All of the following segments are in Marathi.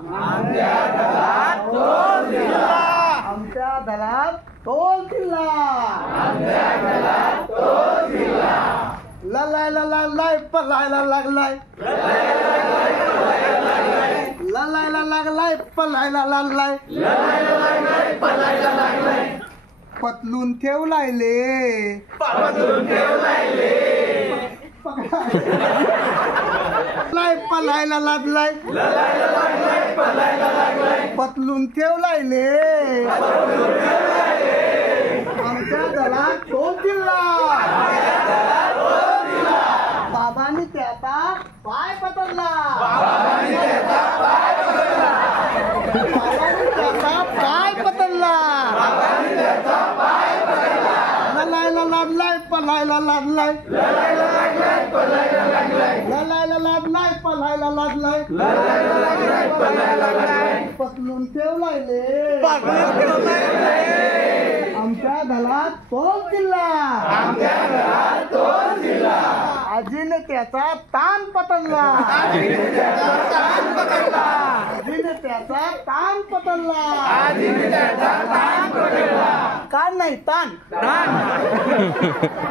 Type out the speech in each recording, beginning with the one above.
आमच्या दलात तोल जिल्हा, आमच्या दलात तोल जिल्हा, आमच्या दलात तोल जिल्हा. ललायला लागलाय पलायला लागलाय, ललायला लागलाय पलायला लागलाय, लढायला लागलाय, पळायला लागलाय, पतलून ठेवलाय ले, पळून ठेवलाय ले. लाय पलायला लागलाय, लढायला लागलाय, पळायला लागलाय, पतलून ठेवलाय ले. पळून ठेवलाय ले. आमच्या दलात तोल जिल्हा, बाबांनी त्याचा पाय पकडला, बाबांनी त्याचा पाय पकडला, बाबांनी त्याचा पाय पकडला, बाबांनी त्याचा पाय पकडला. ललायला लागलाय पलायला लागलाय, लढायला लागलाय, पळायला लागलाय, ललायला लागलाय पलायला लागलाय, लढायला लागलाय, पळायला लागलाय, पतलून ठेवलाय ले. पळून ठेवलाय ले. आमच्या दलात तोल जिल्हा, आमच्या दलात तोल जिल्हा, आजीने त्याचा ताण पकडला, आजीने त्याचा ताण पकडला, आजीने त्याचा ताण पकडला, आजीने त्याचा ताण पकडला. काय नाही ताण,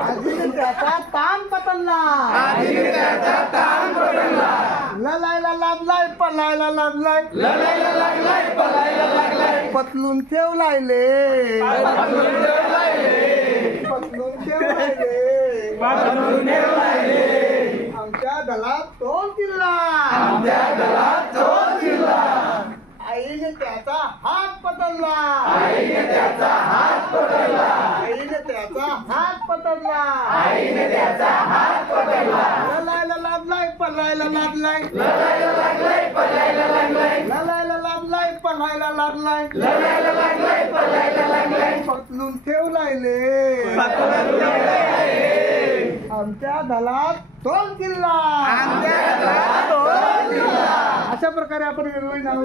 आजीने त्याचा ताण पकडला, आजीने त्याचा ताण पकडला, ललायला लागलाय पलायला लागलाय, लढायला लागलाय, पळायला लागलाय, पतलून ठेवलाय ले, पळून ठेवलाय ले, पतलून ठेवलाय ले. पळून ठेवलाय ले. आमच्या दलात तोल जिल्हा, आमच्या दलात तोल जिल्हा, आईने त्याचा हात पकडला, आईने त्याचा हात पकडला, आईने त्याचा हात पकडला, आईने त्याचा हात पकडला, ललायला लागलाय पलायला लागलाय, लढायला लागलाय, पळायला लागलाय, ललायला लागलाय पलायला लागलाय, लढायला लागलाय, पळायला लागलाय, पतलून ठेवलाय ले. पळून ठेवलाय ले. आमच्या दलात तोल जिल्हा, आमच्या दलात तोल जिल्हा. अशा प्रकारे आपण वेगवेगळी नाव